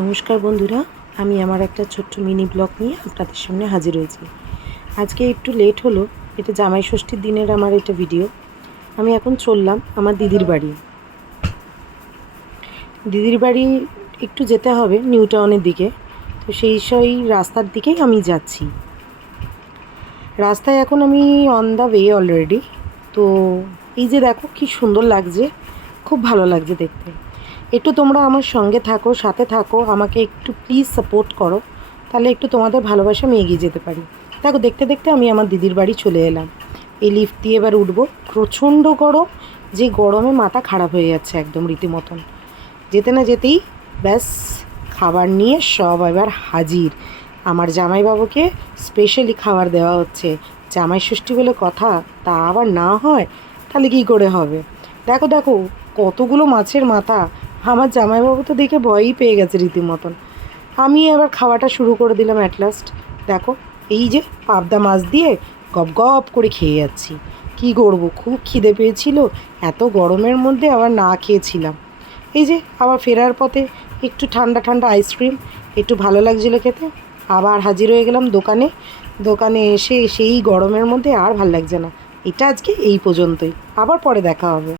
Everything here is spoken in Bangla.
নমস্কার বন্ধুরা, আমি আমার একটা ছোট্ট মিনি ব্লগ নিয়ে আপনাদের সামনে হাজির হয়েছি। আজকে একটু লেট হলো, এটা জামাই ষষ্ঠীর দিনের আমার এটা ভিডিও। আমি এখন চললাম আমার দিদির বাড়ি। দিদির বাড়ি একটু যেতে হবে নিউ টাউনের দিকে, তো সেই রাস্তার দিকেই আমি যাচ্ছি। রাস্তায় এখন আমি অন দ্য ওয়ে অলরেডি। তো এই যে দেখো কি সুন্দর লাগছে, খুব ভালো লাগছে দেখতে। একটু তোমরা আমার সঙ্গে থাকো, সাথে থাকো, আমাকে একটু প্লিজ সাপোর্ট করো, তাহলে একটু তোমাদের ভালোবাসা আমি এগিয়ে যেতে পারি। দেখো দেখতে দেখতে আমি আমার দিদির বাড়ি চলে এলাম। এই লিফট দিয়ে এবার উঠবো। প্রচণ্ড গরম, যে গরমে মাথা খারাপ হয়ে যাচ্ছে একদম রীতিমতন। যেতে না যেতেই ব্যাস খাবার নিয়ে সব এবার হাজির। আমার জামাইবাবুকে স্পেশালি খাবার দেওয়া হচ্ছে। জামাই ষষ্ঠী বলে কথা, তা আবার না হয় তাহলে কী করে হবে। দেখো দেখো কতগুলো মাছের মাথা। আমার জামাইবাবু তো দেখে ভয়ই পেয়ে গেছে রীতিমতন। আমি এবার খাওয়াটা শুরু করে দিলাম অ্যাট লাস্ট। দেখো এই যে পাবদা মাছ দিয়ে গপ গপ করে খেয়ে যাচ্ছি। কী করবো, খুব খিদে পেয়েছিল, এত গরমের মধ্যে আবার না খেয়েছিলাম। এই যে আবার ফেরার পথে একটু ঠান্ডা ঠান্ডা আইসক্রিম, একটু ভালো লাগছিলো খেতে। আবার হাজির হয়ে গেলাম দোকানে। দোকানে এসে সেই গরমের মধ্যে আর ভাল লাগছে না। এটা আজকে এই পর্যন্তই, আবার পরে দেখা হবে।